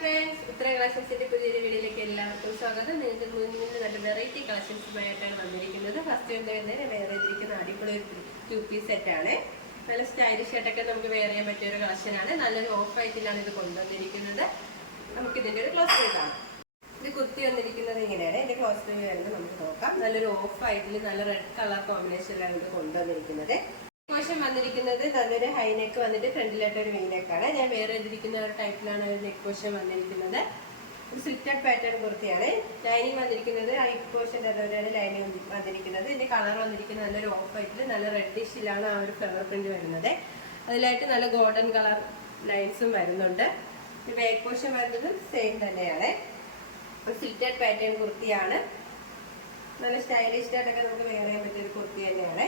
Friends, ഉത്തര കളക്ഷൻസിന്റെ പുതിയൊരു വീഡിയോയിലേക്ക് എല്ലാവർക്കും സ്വാഗതം. നിങ്ങൾക്ക് മുന്നിൽ നല്ല വെറൈറ്റി കളക്ഷൻസുമായിട്ടാണ് വന്നിരിക്കുന്നത്. ഫസ്റ്റ് എന്താ വേറെ ഇരിക്കുന്ന അടിപൊളി ഒരു 2-piece സെറ്റാണ്. നല്ല സ്റ്റൈലിഷ് ആയിട്ടൊക്കെ നമുക്ക് വെയർ ചെയ്യാൻ പറ്റിയ ഒരു കളക്ഷനാണ്. നല്ലൊരു ഓഫ് വൈറ്റിലാണ് ഇത് കൊണ്ടുവന്നിരിക്കുന്നത്. നമുക്ക് ഇതിന്റെ ഒരു ക്ലോസ് വ്യൂ കാണാം. ഇത് കുർത്തി വന്നിരിക്കുന്നത് ഇങ്ങനെയാണ്. ഇതിന്റെ ക്ലോസ് വ്യൂ വരുന്നത് നമുക്ക് നോക്കാം. നല്ലൊരു ഓഫ് വൈറ്റിൽ നല്ല റെഡ് കളർ കോമ്പിനേഷനിലാണ് ഇത് കൊണ്ടുവന്നിരിക്കുന്നത്. വശം വന്നിരിക്കുന്നത് നല്ലൊരു ഹൈ നെക്ക് വന്നിട്ട് ഫ്രണ്ടിലായിട്ട് ഒരു വീനെക്കാണ്. ഞാൻ വേറെ ചെയ്തിരിക്കുന്ന ഒരു ടൈപ്പിലാണ് ഒരു നെക്ക് പോഷൻ വന്നിരിക്കുന്നത്. ഒരു സ്ലിറ്റഡ് പാറ്റേൺ കുർത്തിയാണ്. ലൈനിങ് വന്നിരിക്കുന്നത് ഹിപ്പ് പോഷന്റെ അതുപോലെയാണ് ലൈനിങ് വന്നിരിക്കുന്നത്. ഇതിന്റെ കളർ വന്നിരിക്കുന്നത് നല്ലൊരു ഓഫ് വൈറ്റിൽ നല്ല റെഡിഷിലാണ് ആ ഒരു ഫ്ലവർ പ്രിന്റ് വരുന്നത്. അതിലായിട്ട് നല്ല ഗോൾഡൻ കളർ ലൈൻസും വരുന്നുണ്ട്. ബാക്ക് പോഷൻ വരുന്നത് സെയിം തന്നെയാണ്. സ്ലിറ്റഡ് പാറ്റേൺ കുർത്തിയാണ്. നല്ല സ്റ്റൈലിഷ് ആയിട്ടൊക്കെ നമുക്ക് വെയർ ചെയ്യാൻ പറ്റിയ ഒരു കുർത്തി തന്നെയാണ്.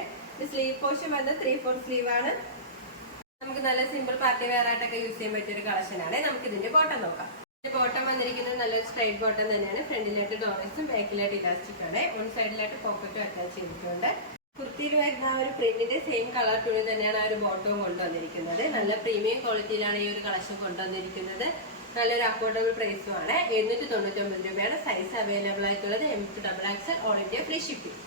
സ്ലീവ് പോർഷൻ വരുന്നത് 3/4 സ്ലീവ് ആണ്. നമുക്ക് നല്ല സിമ്പിൾ പാർട്ടി വെയർ ആയിട്ടൊക്കെ യൂസ് ചെയ്യാൻ പറ്റിയ ഒരു കളക്ഷൻ ആണ്. നമുക്ക് ഇതിന്റെ ബോട്ടം നോക്കാം. ബോട്ടം വന്നിരിക്കുന്നത് നല്ലൊരു സ്ട്രൈറ്റ് ബോട്ടം തന്നെയാണ്. ഫ്രണ്ടിലായിട്ട് ഡോറീസും ബാക്കിലായിട്ട് ഇലാസ്റ്റിക് ആണ്. വൺ സൈഡിലായിട്ട് പോക്കറ്റും അറ്റാച്ച് ചെയ്തിട്ടുണ്ട്. കുർത്തിയിൽ വരുന്ന ആ ഒരു പ്രിന്റിന്റെ സെയിം കളർ തുണി തന്നെയാണ് ആ ഒരു ബോട്ടവും കൊണ്ടുവന്നിരിക്കുന്നത്. നല്ല പ്രീമിയം ക്വാളിറ്റിയിലാണ് ഈ ഒരു കളക്ഷൻ കൊണ്ടുവന്നിരിക്കുന്നത്. നല്ലൊരു അഫോർഡബിൾ പ്രൈസും ആണ്. 799 രൂപയാണ്. സൈസ് അവൈലബിൾ ആയിട്ടുള്ളത് M2XXL all India free shipping.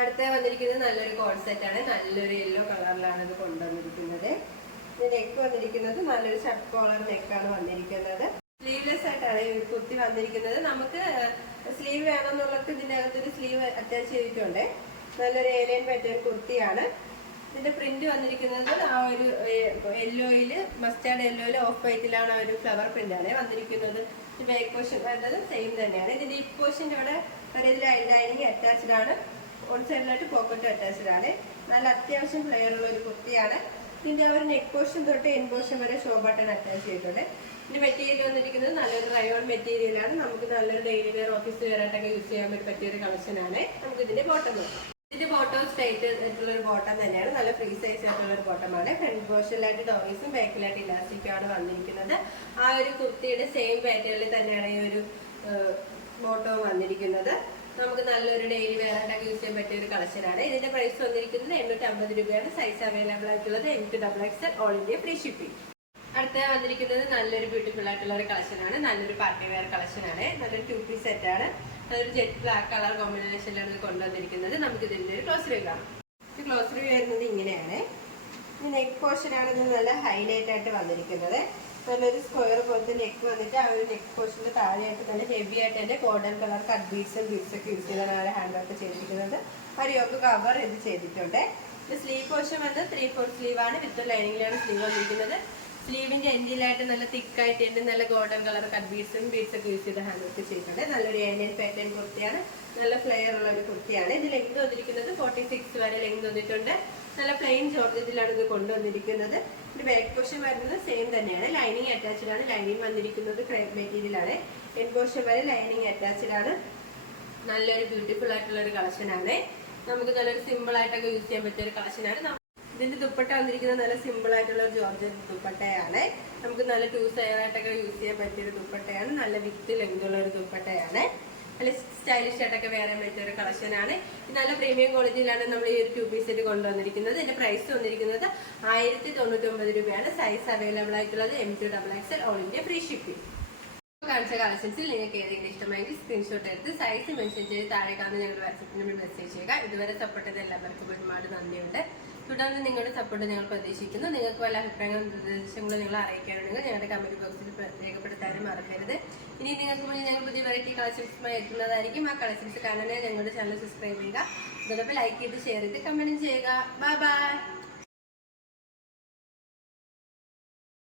അടുത്ത വന്നിരിക്കുന്നത് നല്ലൊരു കോഡ് സെറ്റ് ആണ്. നല്ലൊരു യെല്ലോ കളറിലാണ് ഇത് കൊണ്ടുവന്നിരിക്കുന്നത്. നെക്ക് വന്നിരിക്കുന്നത് നല്ലൊരു ഷർട്ട് കോളർ നെക്കാണ് വന്നിരിക്കുന്നത്. സ്ലീവ്ലെസ് ആയിട്ടാണ് ഈ കുർത്തി വന്നിരിക്കുന്നത്. നമുക്ക് സ്ലീവ് വേണമെന്നുള്ളത് ഇതിന്റെ അകത്തൊരു സ്ലീവ് അറ്റാച്ച് ചെയ്തിട്ടുണ്ട്. നല്ലൊരു ഏലിയൻ പാറ്റേൺ കുർത്തിയാണ്. ഇതിന്റെ പ്രിന്റ് വന്നിരിക്കുന്നത് ആ ഒരു യെല്ലോയില് മസ്റ്റാർഡ് യെല്ലോയില് ഓഫ് വൈറ്റിലാണ് ആ ഒരു ഫ്ലവർ പ്രിന്റ് ആണ് വന്നിരിക്കുന്നത്. ബാക്ക് പോർഷൻ വരുന്നത് സെയിം തന്നെയാണ്. ഇതിന്റെ ഹിപ്പ് പോർഷന്റെ അവിടെ ലൈനിങ് അറ്റാച്ച്ഡ് ആണ്. വൺ സൈഡിലായിട്ട് പോക്കറ്റ് അറ്റാച്ച്ഡ് ആണ്. നല്ല അത്യാവശ്യം ഫ്ലെയർ ഉള്ള ഒരു കുർത്തിയാണ്. ഇതിന്റെ ഒരു നെക്ക് പോർഷൻ തൊട്ട് എൻ പോർഷൻ വരെ ഷോ ബട്ടൺ അറ്റാച്ച് ചെയ്തിട്ടുണ്ട്. ഇതിന്റെ മെറ്റീരിയൽ വന്നിരിക്കുന്നത് നല്ലൊരു റയോൺ മെറ്റീരിയലാണ്. നമുക്ക് നല്ലൊരു ഡെയിലി വെയർ ഓഫീസ് വെയർ ആയിട്ടൊക്കെ യൂസ് ചെയ്യാൻ പറ്റിയ ഒരു കളക്ഷൻ ആണ്. നമുക്ക് ഇതിന്റെ ബോട്ടം നോക്കാം. ഇതിന്റെ ബോട്ടം സ്ട്രൈറ്റ് ആയിട്ടുള്ള ഒരു ബോട്ടം തന്നെയാണ്. നല്ല ഫ്രീ സൈസ് ആയിട്ടുള്ള ഒരു ബോട്ടമാണ്. ഫ്രണ്ട് പോർഷനിലായിട്ട് ഡോറീസും ബാക്കിലായിട്ട് ഇലാസ്റ്റിക്കും ആണ് വന്നിരിക്കുന്നത്. ആ ഒരു കുർത്തിയുടെ സെയിം പാറ്റേണിൽ തന്നെയാണ് ഈ ഒരു ബോട്ടം വന്നിരിക്കുന്നത്. നമുക്ക് നല്ലൊരു ഡെയിലി വെയർ ആയിട്ടൊക്കെ യൂസ് ചെയ്യാൻ പറ്റിയ ഒരു കളക്ഷനാണ്. ഇതിന്റെ പ്രൈസ് വന്നിരിക്കുന്നത് 850 രൂപയാണ്. സൈസ് അവൈലബിൾ ആയിട്ടുള്ളത് M2XXL all India free shipping. അടുത്ത വന്നിരിക്കുന്നത് നല്ലൊരു ബ്യൂട്ടിഫുൾ ആയിട്ടുള്ള ഒരു കളക്ഷനാണ്. നല്ലൊരു പാർട്ടി വെയർ കളക്ഷനാണ്. നല്ലൊരു 2-piece സെറ്റ് ആണ്. നല്ലൊരു ജെറ്റ് ബ്ലാക്ക് കളർ കോമ്പിനേഷനിലാണ് ഇത് കൊണ്ടുവന്നിരിക്കുന്നത്. നമുക്ക് ഇതിന്റെ ഒരു ക്ലോസ് വ്യൂ കാണാം. ഈ ക്ലോസ് വ്യൂ വരുന്നത് ഇങ്ങനെയാണ്. ഈ നെക്ക് പോർഷൻ ആണ് ഇത് നല്ല ഹൈലൈറ്റ് ആയിട്ട് വന്നിരിക്കുന്നത്. നല്ലൊരു സ്ക്വയർ പോലത്തെ നെക്ക് വന്നിട്ട് ആ ഒരു നെക്ക് പോർഷന്റെ താഴെയായിട്ട് തന്നെ ഹെവി ആയിട്ട് തന്നെ ഗോൾഡൻ കളർ കട്ട് ബീഡ്സും ഒക്കെ യൂസ് ചെയ്താണ് ഹാൻഡ് വർക്ക് ചെയ്തിരിക്കുന്നത്. ഒരു യോക്ക് കവർ ഇത് ചെയ്തിട്ടുണ്ട്. ഇത് സ്ലീവ് പോർഷൻ വന്ന് 3/4 സ്ലീവ് ആണ്. വിത്ത് ലൈനിങ്ങിലാണ് സ്ലീവ് വന്നിരിക്കുന്നത്. സ്ലീവിന്റെ എൻഡിലായിട്ട് നല്ല തിക്കായിട്ട് നല്ല ഗോൾഡൻ കളർ കട്ട് ബീഡ്സും ഒക്കെ യൂസ് ചെയ്ത് ഹാൻഡ് വർക്ക് ചെയ്തിട്ടുണ്ട്. നല്ലൊരു ഏലിയൻ പാറ്റേൺ കുർത്തിയാണ്. നല്ല ഫ്ലെയർ ഉള്ള ഒരു കുർത്തിയാണ്. ഇത് ലെങ്ത് വന്നിരിക്കുന്നത് 46 വരെ ലെങ്ത് വന്നിട്ടുണ്ട്. നല്ല പ്ലെയിൻ ജോർജറ്റിലാണ് ഇത് കൊണ്ടുവന്നിരിക്കുന്നത്. ഇത് ബാക്ക് പോർഷൻ വരുന്നത് സെയിം തന്നെയാണ്. ലൈനിങ് അറ്റാച്ച്ഡ് ആണ്. ലൈനിങ് വന്നിരിക്കുന്നത് ക്രേപ്പ് മെറ്റീരിയൽ ആണ്. എൻ പോർഷൻ വരെ ലൈനിങ് അറ്റാച്ച്ഡ് ആണ്. നല്ലൊരു ബ്യൂട്ടിഫുൾ ആയിട്ടുള്ള ഒരു കളക്ഷൻ ആണ്. നമുക്ക് നല്ലൊരു സിമ്പിൾ ആയിട്ടൊക്കെ യൂസ് ചെയ്യാൻ പറ്റിയ ഒരു കളക്ഷൻ ആണ്. ഇതിന്റെ ദുപ്പട്ട വന്നിരിക്കുന്നത് നല്ല സിമ്പിൾ ആയിട്ടുള്ള ഒരു ജോർജറ്റ് ദുപ്പട്ടയാണ്. നമുക്ക് നല്ല 2 സൈഡ് ആയിട്ടൊക്കെ യൂസ് ചെയ്യാൻ പറ്റിയ ഒരു ദുപ്പട്ടയാണ്. നല്ല വിത്ത് ലെങ്ത് ഉള്ള ഒരു ദുപ്പട്ടയാണ്. നല്ല സ്റ്റൈലിഷ് ആയിട്ടൊക്കെ വേറെ പറ്റിയ ഒരു കളക്ഷൻ ആണ്. നല്ല പ്രീമിയം ക്വാളിറ്റിയിലാണ് നമ്മൾ ഈ ഒരു 2-piece സെറ്റ് കൊണ്ടുവന്നിരിക്കുന്നത്. ഇതിന്റെ പ്രൈസ് വന്നിരിക്കുന്നത് 1099 രൂപയാണ്. സൈസ് അവൈലബിൾ ആയിട്ടുള്ളത് M2XXL all India free shipping. കാണിച്ച കളക്ഷൻസിൽ നിങ്ങൾക്ക് ഏതെങ്കിലും ഇഷ്ടമായെങ്കിൽ സ്ക്രീൻഷോട്ട് എടുത്ത് സൈസ് മെൻഷൻ ചെയ്ത് താഴെ കാണുന്ന ഞങ്ങളുടെ വാട്സാപ്പ് നമ്പറിൽ മെസ്സേജ് ചെയ്യുക. ഇതുവരെ സപ്പോർട്ട് ചെയ്ത എല്ലാവർക്കും ഒരുപാട് നന്ദിയുണ്ട്. തുടർന്ന് നിങ്ങളുടെ സപ്പോർട്ട് ഞങ്ങൾ പ്രതീക്ഷിക്കുന്നു. നിങ്ങൾക്ക് വല്ല അഭിപ്രായങ്ങളും നിർദ്ദേശങ്ങളും നിങ്ങൾ അറിയിക്കാനുണ്ടെങ്കിൽ ഞങ്ങളുടെ കമന്റ് ബോക്സിൽ രേഖപ്പെടുത്താനും മറക്കരുത്. ഇനി നിങ്ങൾക്ക് മുന്നിൽ ഞങ്ങൾ പുതിയ വെറൈറ്റി കളക്ഷൻസുമായി എത്തുന്നതായിരിക്കും. ആ കളക്ഷൻസ് കാണാനായി ഞങ്ങളുടെ ചാനൽ സബ്സ്ക്രൈബ് ചെയ്യുക. അതോടൊപ്പം ലൈക്ക് ചെയ്ത് ഷെയർ ചെയ്ത് കമന്റ് ചെയ്യുക. Bye bye.